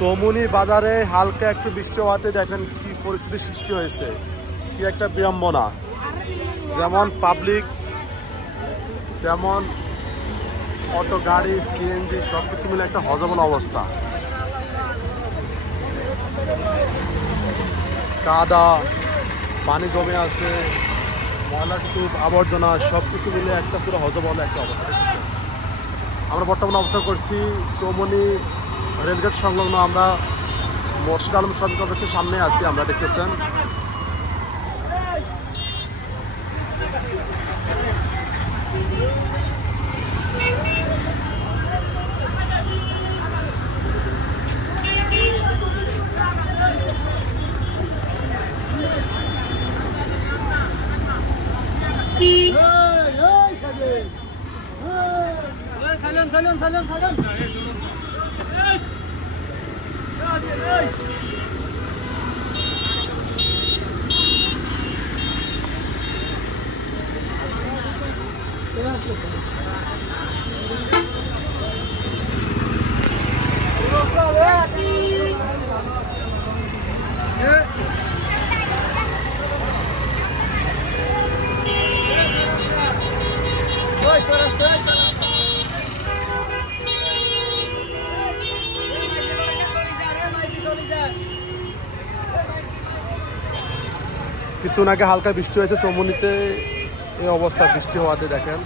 সোমনি বাজারে হালকা একটু বৃষ্টি হওয়াতে দেখেন কি পরিস্থিতি সৃষ্টি হয়েছে, কি একটা বিড়ম্বনা। যেমন পাবলিক, তেমন অটো, গাড়ি, সিএনজি সবকিছু মিলে একটা হজবল অবস্থা। কাদা, পানি জমে আছে, ময়লা স্তূপ, আবর্জনা সবকিছু মিলে একটা পুরো হজবল একটা অবস্থা দেখতেছে। আমরা বর্তমানে অবস্থান করছি চৌমনি রেলগেট সংলগ্ন, আমরা মুর্শিদ আলম শপিং কমপ্লেক্সের সামনে আছি। আমরা দেখতেছেন কিছুক্ষণ আগে হালকা বৃষ্টি হয়েছে চৌমনিতে, এই অবস্থা বৃষ্টি হওয়াতে দেখেন।